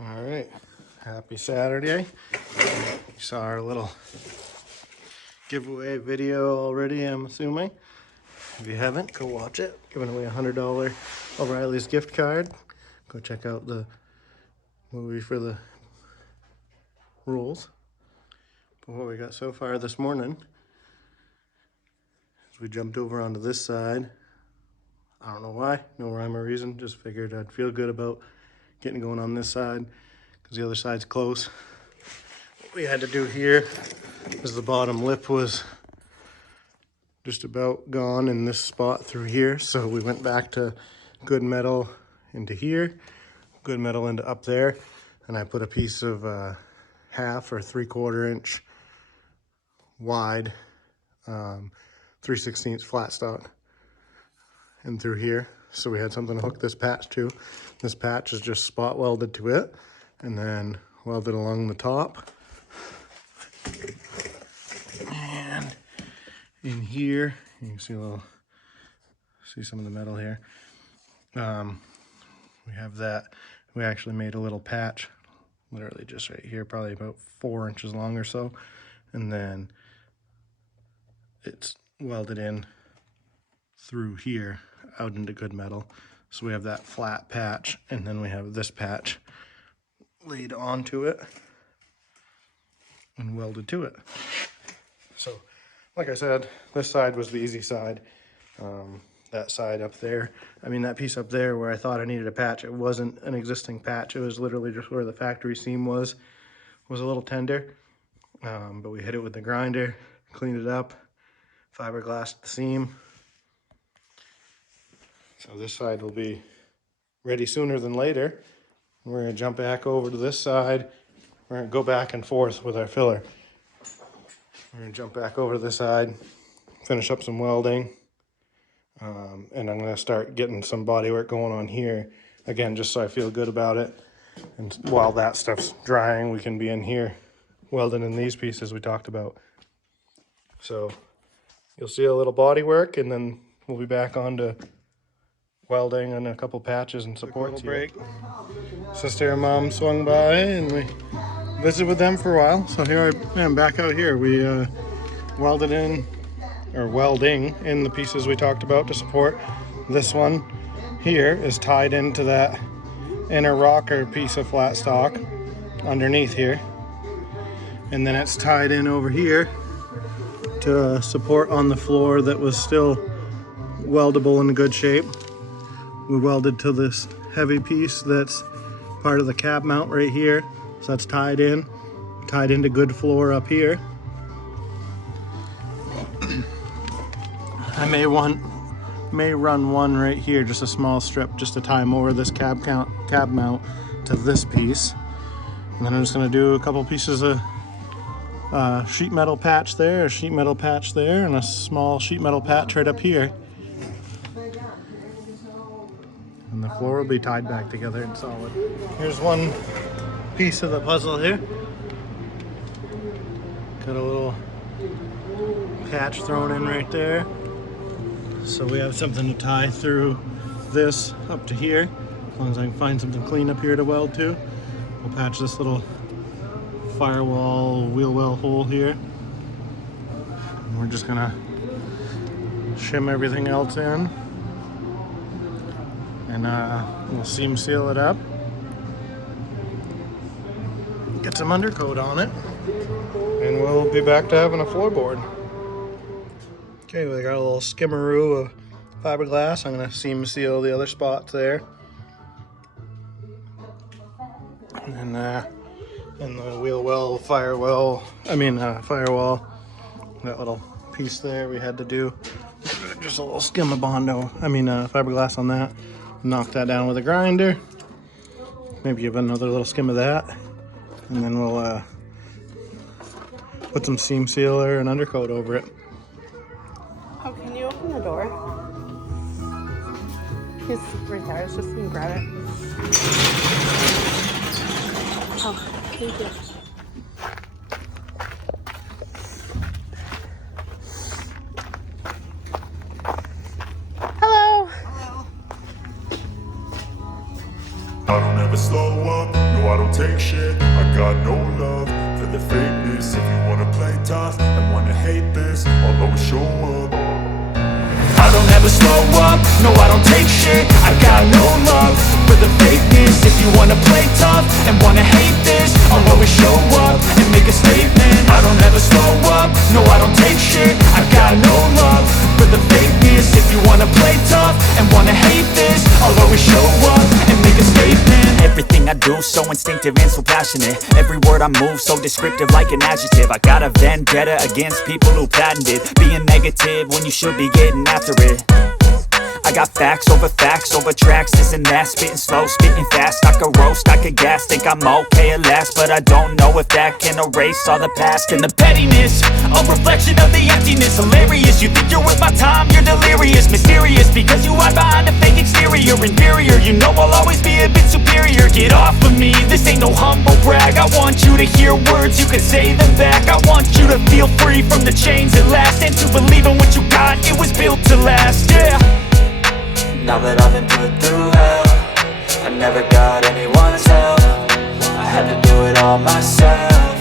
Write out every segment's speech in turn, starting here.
All right, happy Saturday. You saw our little giveaway video already, I'm assuming. If you haven't, go watch it. Giving away a $100 O'Reilly's gift card. Go check out the movie for the rules. But what we got so far this morning is we jumped over onto this side. I don't know why, no rhyme or reason, just figured I'd feel good about getting going on this side because the other side's close. What we had to do here is the bottom lip was just about gone in this spot through here, so we went back to good metal into here, good metal into up there, and I put a piece of 1/2 or 3/4 inch wide 3/16 flat stock in through here, so we had something to hook this patch to. This patch is just spot welded to it and then welded along the top. And in here you can see some of the metal here. We have that. We actually made a little patch literally just right here, probably about 4 inches long or so, and then it's welded in through here out into good metal. So we have that flat patch, and then we have this patch laid onto it and welded to it. So like I said, this side was the easy side. That side up there, I mean that piece up there where I thought I needed a patch, it wasn't an existing patch, it was literally just where the factory seam was a little tender. But we hit it with the grinder, cleaned it up, fiberglassed the seam. So this side will be ready sooner than later. We're gonna jump back over to this side. We're gonna go back and forth with our filler. We're gonna jump back over to this side, finish up some welding, and I'm gonna start getting some body work going on here again, just so I feel good about it. And while that stuff's drying, we can be in here welding in these pieces we talked about. So you'll see a little body work, and then we'll be back on to welding and a couple patches and supports here. Sister and mom swung by and we visited with them for a while. So here I am back out here. We welding in the pieces we talked about to support. This one here is tied into that inner rocker piece of flat stock underneath here. And then it's tied in over here to support on the floor that was still weldable in good shape. We welded to this heavy piece that's part of the cab mount right here. So that's tied into good floor up here. I may run one right here, just a small strip, just to tie more of this cab mount to this piece. And then I'm just gonna do a couple pieces of sheet metal patch there, a sheet metal patch there, and a small sheet metal patch right up here. And the floor will be tied back together and solid. Here's one piece of the puzzle here. Got a little patch thrown in right there. So we have something to tie through this up to here. As long as I can find something clean up here to weld to. We'll patch this little firewall wheel well hole here. And we're just gonna shim everything else in. And we'll seam seal it up. Get some undercoat on it. And we'll be back to having a floorboard. Okay, we got a little skimmeroo of fiberglass. I'm gonna seam seal the other spots there. And the wheel well, firewall, that little piece there we had to do. Just a little skim of fiberglass on that. Knock that down with a grinder. Maybe give another little skim of that. And then we'll put some seam sealer and undercoat over it. Oh, can you open the door? He's right there. I was just gonna grab it. Oh, thank you. Hello. I don't ever slow up, no I don't take shit. I got no love for the fakeness. If you wanna play tough and wanna hate this, I'll always show up. I don't ever slow up, no I don't take shit. I got no love for the fakeness. If you wanna play tough and wanna hate this, I'll always show up and make a statement. I don't ever slow up, no I don't take shit. I got no love for the fakeness. If you wanna play tough and wanna hate this, I'll always show up and make a statement. Everything I do so instinctive and so passionate. Every word I move so descriptive like an adjective. I got a vendetta against people who patented being negative when you should be getting after it. I got facts over tracks, this and that. Spitting slow, spitting fast, I could roast, I could gas. Think I'm okay at last, but I don't know if that can erase all the past. And the pettiness, a reflection of the emptiness. Hilarious, you think you're worth my time, you're delirious. Mysterious, because you hide behind a fake exterior. Inferior, you know I'll always be a bit superior. Get off of me, this ain't no humble brag. I want you to hear words, you can say them back. I want you to feel free from the chains at last, and to believe in what you got, it was built to last, yeah. Now that I've been put through hell, I never got anyone's help. I had to do it all myself.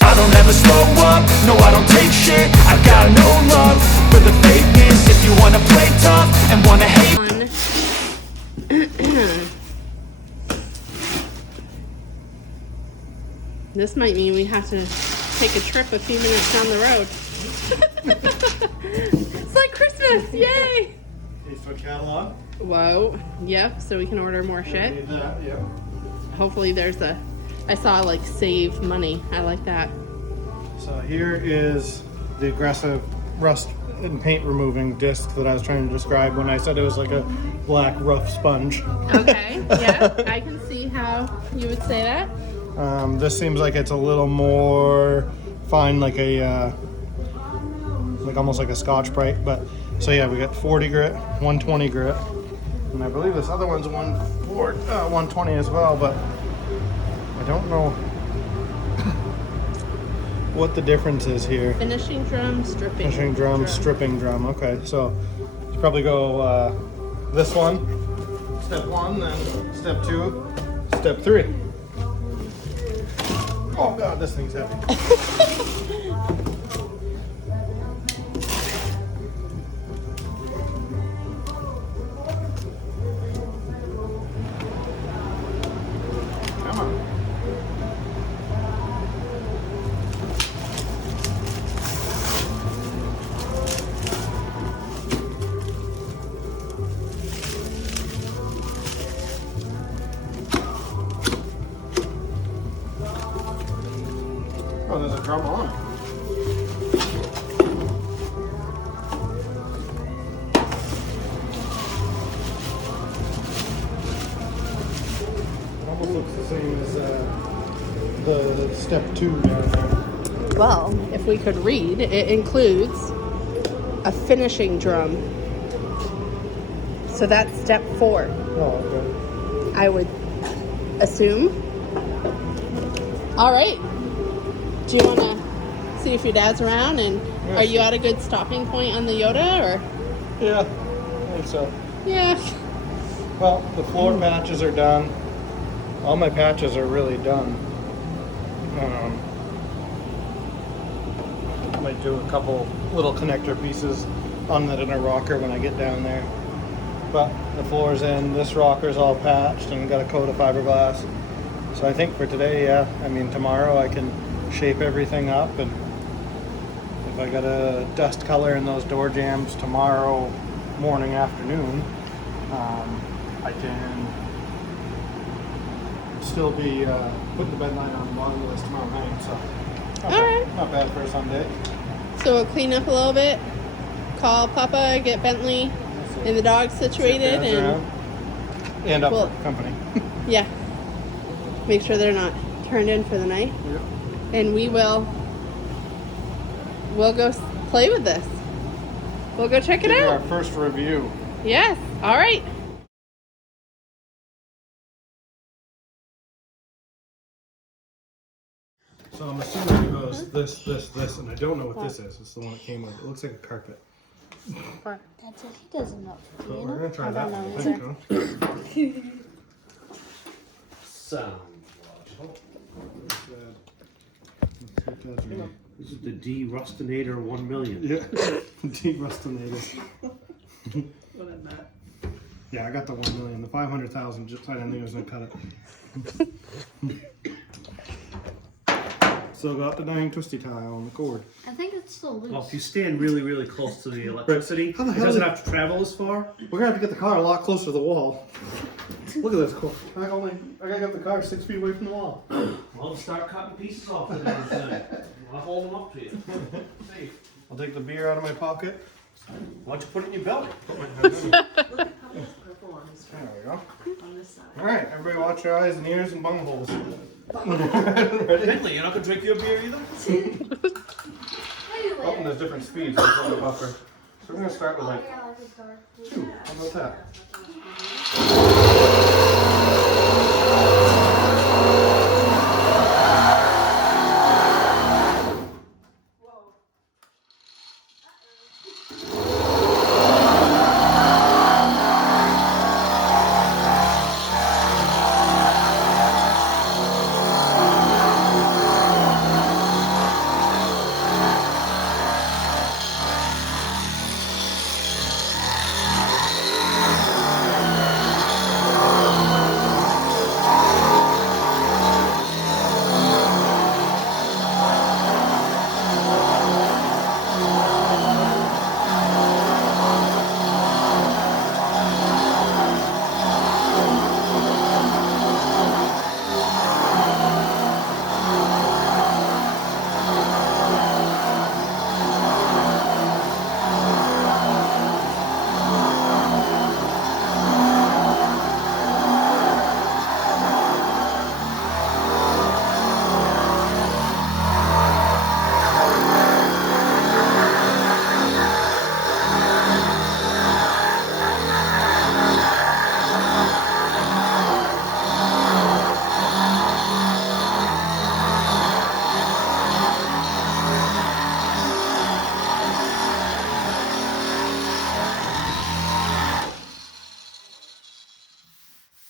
I don't ever slow up, no I don't take shit. I got no love for the fakeness. If you wanna play tough and wanna hate. This might mean we have to take a trip a few minutes down the road. It's like Christmas, yay! Eastwood catalog. Whoa, yep, so we can order more shit. Need that, yep. Hopefully there's I saw like save money. I like that. So here is the aggressive rust and paint removing disc that I was trying to describe when I said it was like a black rough sponge. Okay, yeah, I can see how you would say that. This seems like it's a little more fine, like a like almost like a Scotch-Brite, but so yeah, we got 40 grit, 120 grit, and I believe this other one's 120 as well, but I don't know what the difference is here. Finishing drum, stripping. Finishing drum, stripping drum. Okay, so you probably go this one, step 1, then step 2, step 3. Oh god, this thing's heavy. Come on. Oh, there's a drum on. It almost looks the same as the step 2 down there. Well, if we could read, it includes a finishing drum. So that's step 4, Oh, okay. I would assume. All right. Do you want to see if your dad's around? And Yeah, are you sure. at a good stopping point on the Yoda? Or Yeah, I think so. yeah. Well, the floor patches are done. All my patches are really done. Might do a couple little connector pieces on that inner rocker when I get down there. But the floor's in, this rocker's all patched and got a coat of fiberglass. So I think for today, yeah, I mean tomorrow I can shape everything up, and if I got a dust color in those door jambs tomorrow morning, afternoon, I can still be putting the bed line on the bottom of this tomorrow night, so not bad for a Sunday. So we'll clean up a little bit, call Papa, get Bentley and the dogs situated, Sit down, and up well, for company. yeah, make sure they're not turned in for the night. Yep. And we'll go play with this. We'll go check it Give you our out. first review. Yes. All right. So I'm assuming it goes this, and I don't know what this is. It's the one that came with. It looks like a carpet. That's it. He doesn't know. But we're gonna try that one, I think, huh? sound logical. This is the D-Rustinator 1 million. Yeah, de-rustinated. What is that? Yeah, I got the 1 million. The 500,000. Just I didn't think I was gonna cut it. Still got the dang twisty tie on the cord. I think it's still loose. Well, if you stand really, really close to the electricity, How the it hell doesn't did- have to travel as far. We're gonna have to get the car a lot closer to the wall. Look at this cord. I gotta get the car 6 feet away from the wall. Well, start cutting pieces off of everything. I'll hold them up to you. See. I'll take the beer out of my pocket. Why don't you put it in your belly? Look at how this purple on his There we go. on this side. All right, everybody, watch your eyes and ears and bungholes. Bentley, you're not gonna drink your beer either? Oh, and there's different speeds. There's a little buffer. So we're gonna start with like 2. How about that?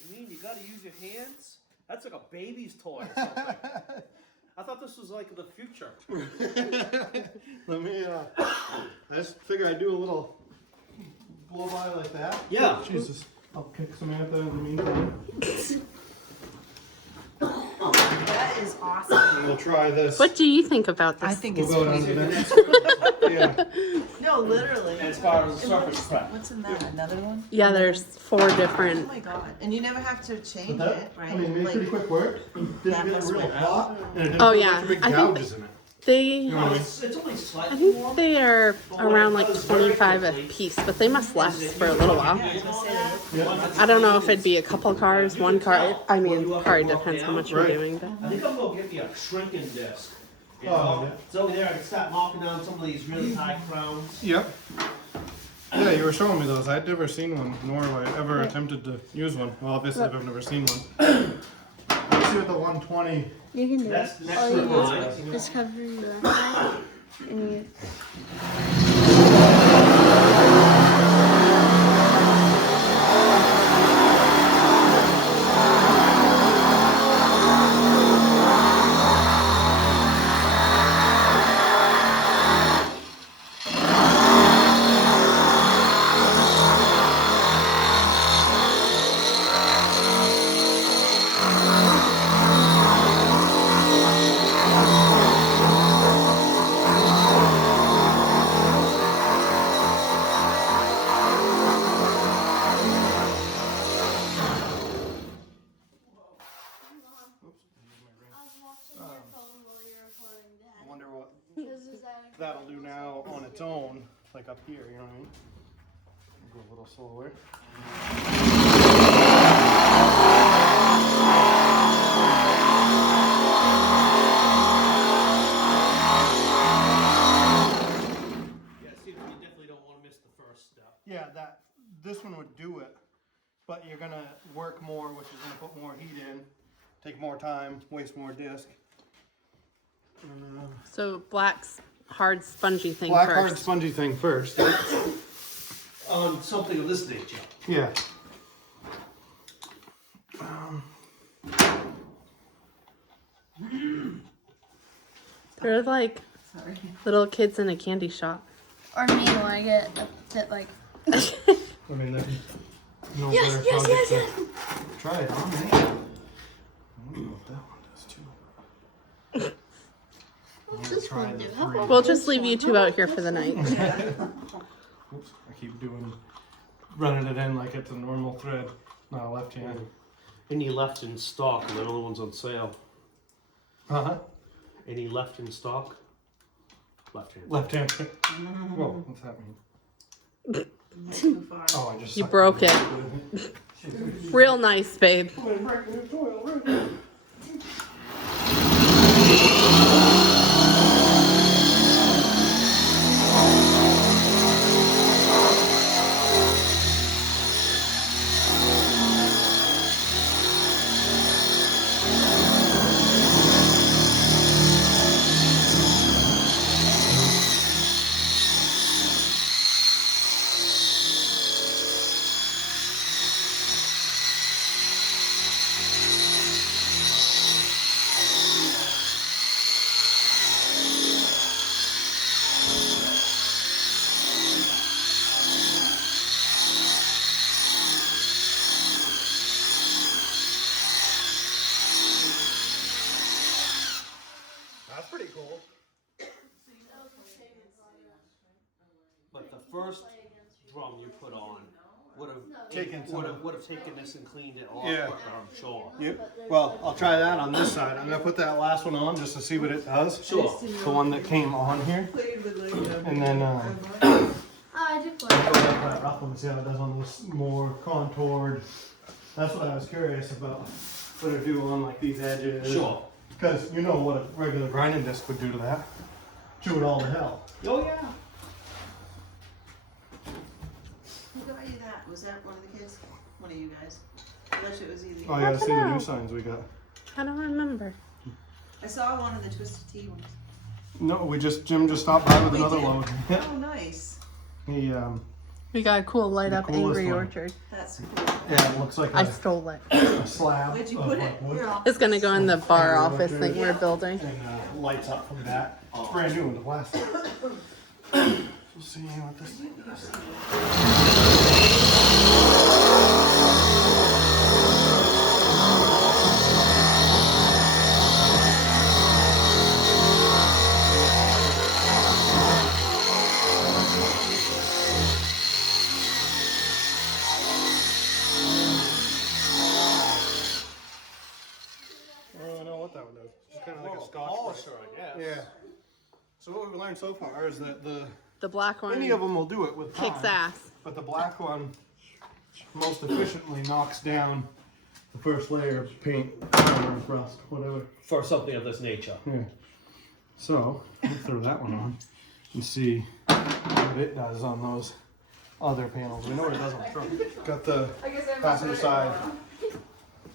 You mean you gotta use your hands? That's like a baby's toy or something. I thought this was like the future. Let me, I just figure I'd do a little blow by like that. Yeah. Jesus. I'll kick Samantha in the meantime. That is awesome. And we'll try this. What do you think about this? I think We'll it's go down to the crazy. next. Yeah. No, literally. As far as the surface prep. What's in that? Another one? Yeah, there's 4 Oh different. my god. And you never have to change But it, that, right? I mean, made pretty quick work. Didn't that get must real be- hot. And it didn't Oh, put a yeah. bunch of big I think gouges in it. They, You know what I mean? It's only I slightly think warm. they are around like 25 a piece, but they must last for a little while. I don't know if it'd be a couple cars, 1 car. I mean, probably depends how much we're Right. doing. But I think I'm gonna get me a shrinking disc. You Oh, know? yeah. So over there I can start knocking down some of these really high crowns. Yep. Yeah, you were showing me those. I'd never seen one, nor have I ever attempted to use one. Well, obviously I've never seen one. Let's see what the 120. You can do That's it. next All to you the do line. is just cover your left eye and you. I wonder what that'll do now on its own, like up here, you know what I mean? Go a little slower. Yeah, see, you definitely don't want to miss the first step. Yeah, this one would do it, but you're gonna work more, which is gonna put more heat in, take more time, waste more disc. so black's hard spongy thing Black first. hard spongy thing first. On something of this nature. Yeah. They're like Sorry. little kids in a candy shop. Or me when I get a bit like. I mean, there's no Yes, better yes, project yes, to try it on, eh? I don't know what that one does too. What's this try one the do? How three. about We'll this just leave you one? two out here for the night. Oops, I keep running it in like it's a normal thread, not a left hand. Any left in stock, and the other one's on sale. Uh-huh. Any left in stock? Left hand. Left hand. Whoa, what's that mean? Too far. Oh, I just You sucked broke it. Real nice, babe. That's pretty cool. But the first drum you put on would have Taken some of- would have taken this and cleaned it off Yeah. quicker, I'm sure. Yep. Well, I'll try that on this side. I'm gonna put that last one on just to see what it does. Sure. The one that came on here, Played with like and then I do go play. back to that rough one and see how it does on this more contoured. That's what I was curious about. What it do on like these edges. Sure. Because you know what a regular grinding disc would do to that. Chew it all to hell. Oh yeah. Who got you that? Was that one of the kids? One of you guys? Unless it was either. Oh yeah, don't see the know. new signs we got. I don't remember. I saw one of the Twisted Tea ones. No, Jim just stopped by with We another did? load. Oh, nice. He We got a cool light The up coolest Angry one. Orchard. That's cool. yeah, it looks like I a stole it. slab Where'd you of put like it? wood. Your office. It's gonna go in the bar Angry office Orchard. thing we're building. And lights up from that. It's brand new in the plastic. We'll see what this thing does. I don't know what that one does. It's kind of like a scotch. Polisher, I guess. Yeah. So what we've learned so far is that The black one any of them will do it with kicks time, ass. but the black one most efficiently knocks down the first layer of paint, primer, rust, whatever. For something of this nature. Yeah. So we'll throw that one on and see what it does on those other panels. We know what it does on the front. Got the passenger side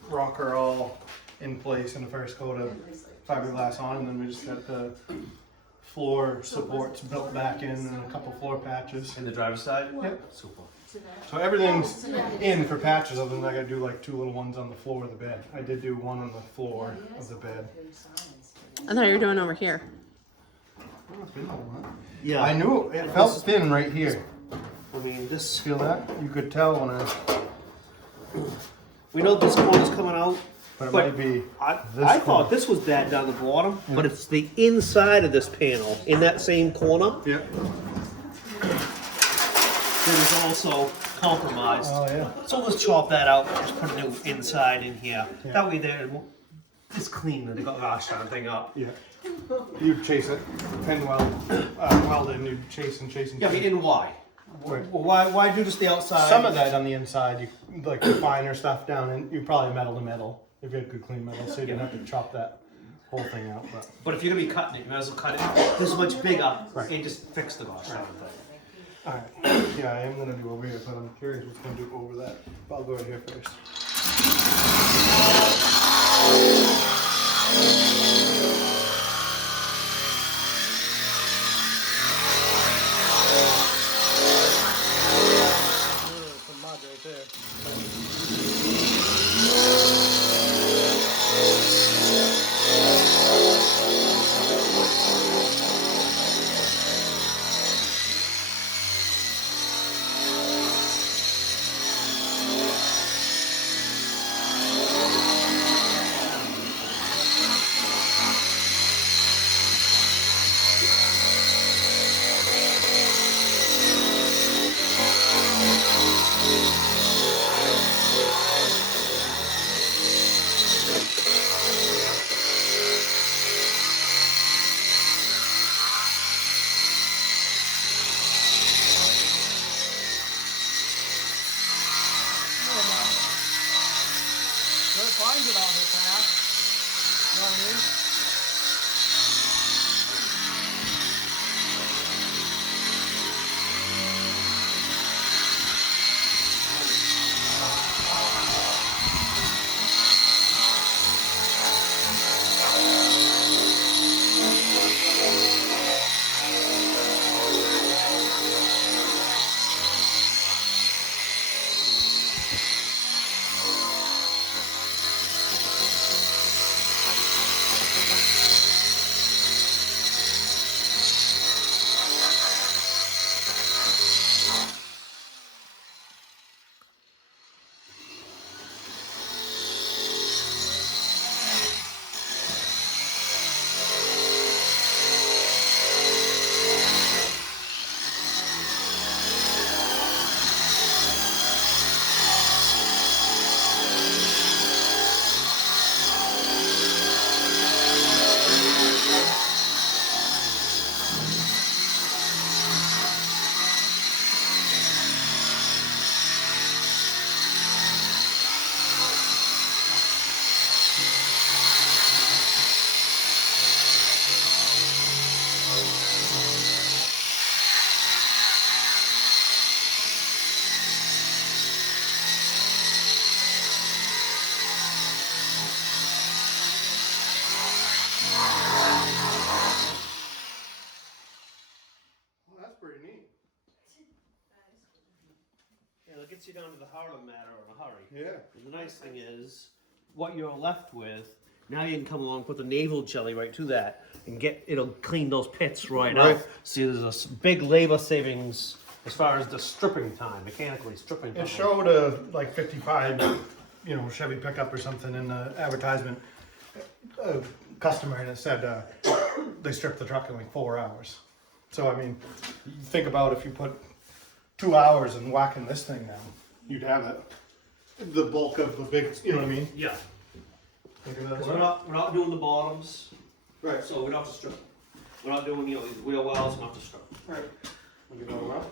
rocker all in place in the first coat of fiberglass on, and then we just got the floor supports built back in and a couple floor patches. In the driver's side? Yep. Super. So everything's in for patches, other than I gotta do like 2 little ones on the floor of the bed. I did do one on the floor of the bed. I thought you were doing over here. Yeah. I knew it felt thin right here. I mean, this. Feel that? You could tell when I, We know this corner's coming out. but it But might be I this thought corner. this was bad down the bottom, but it's the inside of this panel in that same corner Yep. that is also compromised. Oh yeah. So let's chop that out. Just put a new inside in here. Yeah. That way there, it's clean. They got gosh darn thing up. Yeah. You chase it, pin weld in, you chase and chase and Yeah, I chase. mean, and why? Right. Why do just the outside? Some of that on the inside, you like the finer stuff down, and you probably metal to metal if you had good clean metal, so you didn't have to chop that whole thing out. But if you're gonna be cutting it, you might as well cut it this much bigger Right. and just fix the gosh darn thing. All right. Yeah, I am gonna do over here, but I'm curious what's gonna do over that. But I'll go right here first. Some mud right there. it out here fast. You know what I mean? Well, that's pretty neat. Yeah, that gets you down to the heart of the matter in a hurry. Yeah. And the nice thing is, what you're left with, now you can come along, put the navel jelly right to that, and it'll clean those pits right Right. out. See, there's a big labor savings as far as the stripping time, mechanically stripping time. It showed a like 55, Chevy pickup or something in the advertisement. A customer, and it said they stripped the truck in like 4 hours. So I mean, you think about if you put 2 hours in whacking this thing down, you'd have it. The bulk of the big, you know what I mean? Yeah. Think of that as We're well. not doing the bottoms, Right. so we don't have to strip. We're not doing, these wheel wells, we don't have to strip. Right. We'll give that a whirl.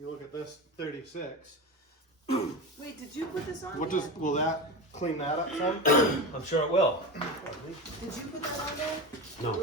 You look at this 36. Wait, did you put this on? What there? does, will that clean that up some? I'm sure it will. Did you put that on there? No.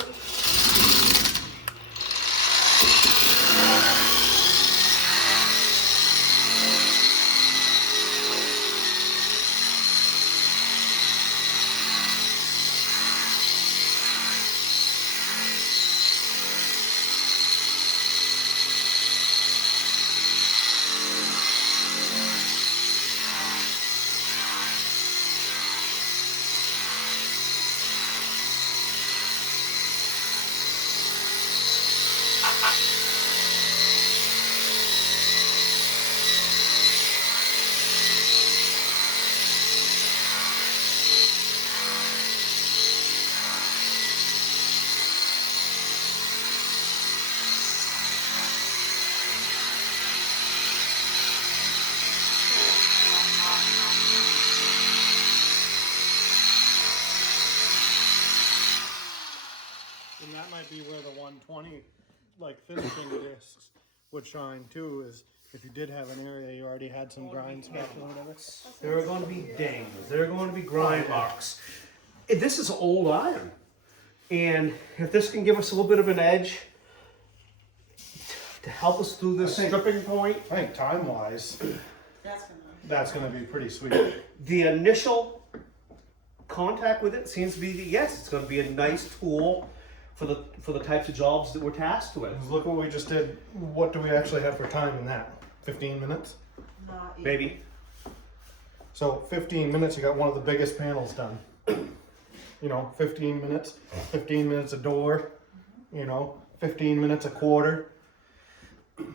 And that might be where the 120, like finishing discs, would shine too. Is if you did have an area you already had some grind spots or whatever. There are going to be dings. There are going to be grind marks. This is old iron. And if this can give us a little bit of an edge to help us through this stripping point, I think time-wise, That's gonna. that's going to be pretty sweet. the initial contact with it seems to be that yes, it's going to be a nice tool for the types of jobs that we're tasked with. Look what we just did. What do we actually have for time in that? 15 minutes? Not even. Maybe. So 15 minutes, you got one of the biggest panels done. You know, 15 minutes, 15 minutes a door, you know, 15 minutes a quarter,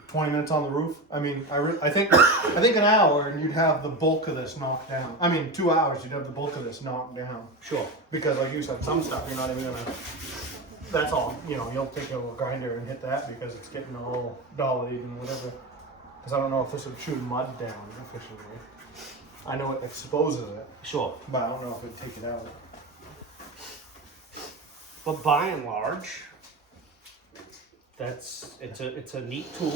20 minutes on the roof. I mean, I think an hour and you'd have the bulk of this knocked down. I mean, 2 hours, you'd have the bulk of this knocked down. Sure. Because like you said, some stuff you're not even gonna, that's all, you know, you'll take a little grinder and hit that because it's getting all dollied and whatever. Because I don't know if this would chew mud down efficiently. I know it exposes it, Sure. but I don't know if it'd take it out. But by and large, it's a neat tool.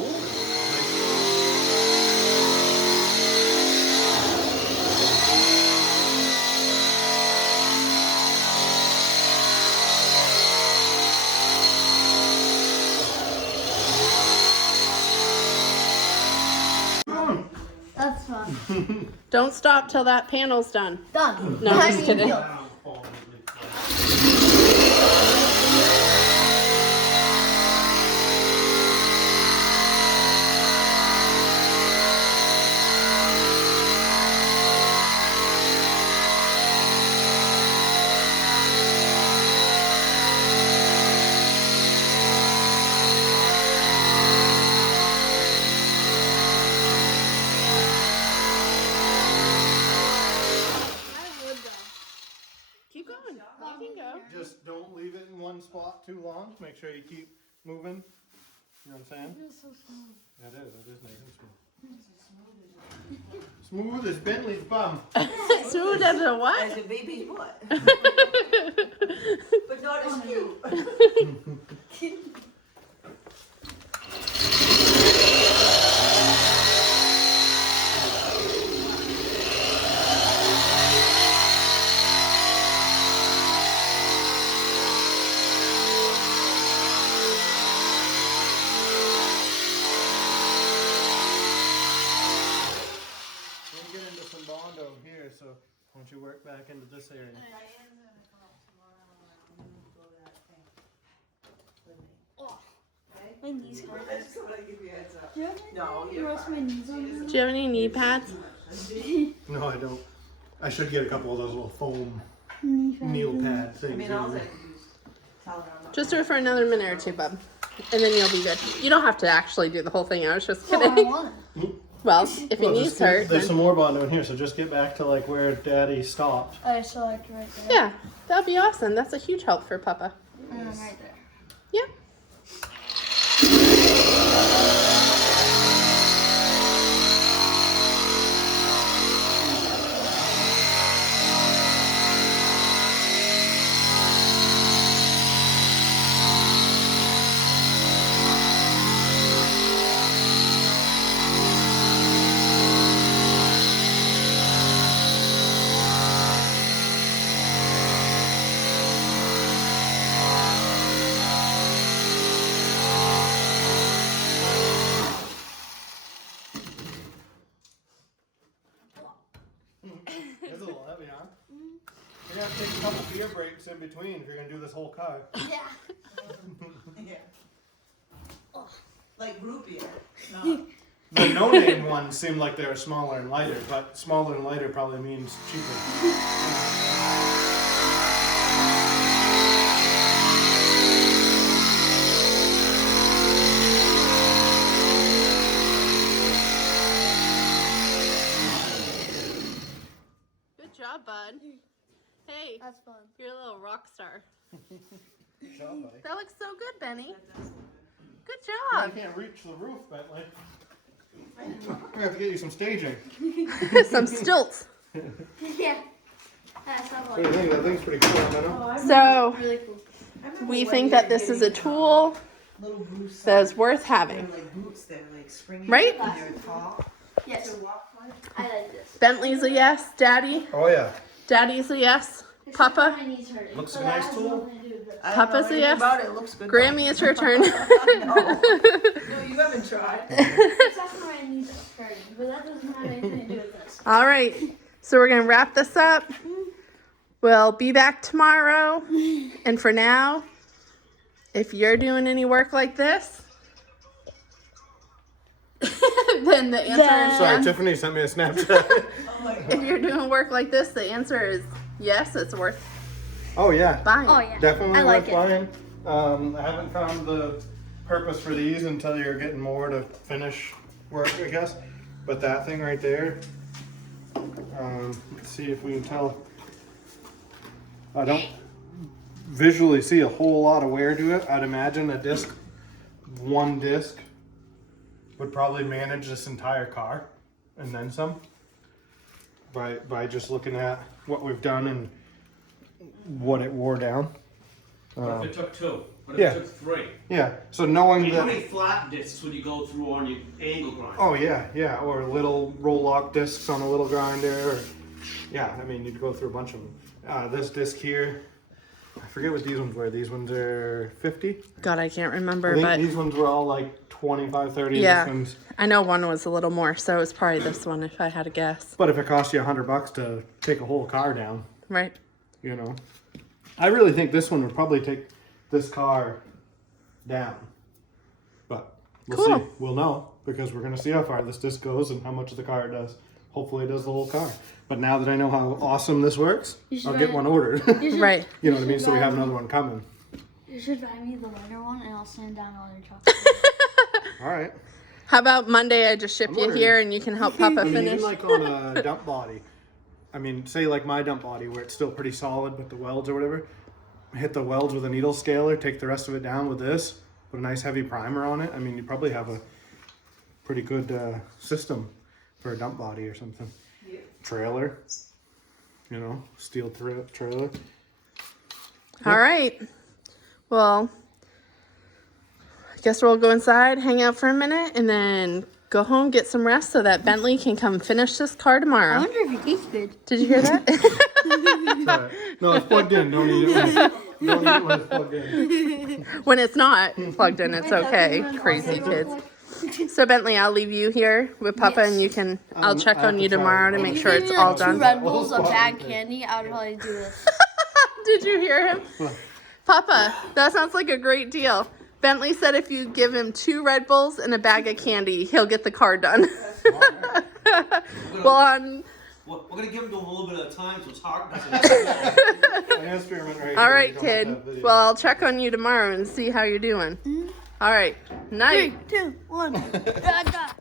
That's fun. Don't stop till that panel's done. Done. No, I'm just kidding. Keep going. You can go. Just don't leave it in one spot too long. Make sure you keep moving. You know what I'm saying? It's so small. That is, it is nice and smooth. Smooth as Bentley's bum. Smooth as a what? As a baby's butt. But not as cute. We'll get into some Bondo here, so why don't you work back into this area? Diane's gonna come up tomorrow and I'm gonna go that thing with me. Oh, Okay? my knees hurt. I just wanna give you a heads up. Do you have any? No, You you're rest my knees on Do you have any knee pads? No, I don't. I should get a couple of those little foam knee kneel pad I things. mean, all I can do is tell her I'm not. Just do it for another minute or two, bub. And then you'll be good. You don't have to actually do the whole thing. I was just No, I kidding. want it. Well, if your Well, knees just get- hurt, there's then some more Bondo in here, so just get back to like where Daddy stopped. I saw like right there. yeah, that'd be awesome. That's a huge help for Papa. And then right there. Yeah. Leon. You're gonna have to take a couple beer breaks in between if you're gonna do this whole car. Yeah. Yeah. Like root beer. No. The no-name ones seem like they're smaller and lighter, but smaller and lighter probably means cheaper. Good job, bud. Hey, That's fun. you're a little rock star. Good job, buddy. That looks so good, Benny. Good I job. can't reach the roof, Bentley. We have to get you some staging. Some stilts. Yeah. That's not What do you think? That thing's pretty cool, Benno. So really cool. I remember we one think year that this is getting, a tool little boots. that is worth They're having. like boots that are like springy. Right? And they're tall. Yes. To walk on. I like this. Bentley's a yes. Daddy? Oh yeah. Daddy's a yes. Papa? My knees hurting. Looks So like a nice that has tool. nothing to do with this. I don't know Papa's a anything yes. about it. It looks good. Grammy, it's your turn. No, you haven't tried. It's just my knees are hurting, but that doesn't have anything to do with this. All right. So we're going to wrap this up. We'll be back tomorrow. And for now, if you're doing any work like this, then the answer is Sorry, yes. Tiffany sent me a Snapchat. If you're doing work like this, the answer is yes, it's worth Oh yeah. buying. Oh yeah. Definitely I like worth it. buying. I haven't found the purpose for these until you're getting more to finish work, I guess. But that thing right there, let's see if we can tell. I don't visually see a whole lot of wear to it. I'd imagine one disc would probably manage this entire car and then some by just looking at what we've done and what it wore down. What if it took two? What if yeah. it took three? Yeah, so I knowing mean, how that. many flat discs would you go through on your angle grinder? Oh yeah, or little roll lock discs on a little grinder. Or, yeah, I mean you'd go through a bunch of them. This disc here, I forget what these ones were. These ones are 50. God, I can't I remember, think but these ones were all like 25, 30. Yeah. This one's, I know one was a little more, so it's probably this one if I had to guess. but if it costs you $100 to take a whole car down, Right? you know, I really think this one would probably take this car down. But we'll Cool. see. We'll know because we're gonna see how far this disc goes and how much of the car it does. Hopefully it does the whole car. But now that I know how awesome this works, You should I'll get buy- one ordered. Right. You know what I mean? So we have another one coming. You should buy me the lighter one, and I'll sand down all your chocolate. All right. How about Monday I just ship I'm you wondering- here and you can help Papa I mean, finish? even like on a dump body. I mean, say like my dump body where it's still pretty solid with the welds or whatever. Hit the welds with a needle scaler, take the rest of it down with this, put a nice heavy primer on it. I mean, you probably have a pretty good system for a dump body or something. Yeah. Trailer, you know, steel trailer. All right. Well, I guess we'll go inside, hang out for a minute, and then go home, get some rest so that Bentley can come finish this car I tomorrow. wonder if it tastes good. Did you hear that? It's all right. No, it's plugged in. Don't eat it when it's plugged in. When it's not plugged in, it's okay. Crazy kids. So Bentley, I'll leave you here with Papa, and you can. I'll check I have on to you try tomorrow to it. make If sure you it's gave me, all like, done. 2 Red Bulls of bad candy, I would probably do this. Did you hear him? Papa, that sounds like a great deal. Bentley said if you give him 2 Red Bulls and a bag of candy, he'll get the car done. Well, We're gonna give them to them a little bit at a time so it's hard. I experiment right all here. right, You don't have kid. to have video. Well, I'll check on you tomorrow and see how you're doing. All right. Night. 3, 2, 1. Gaga.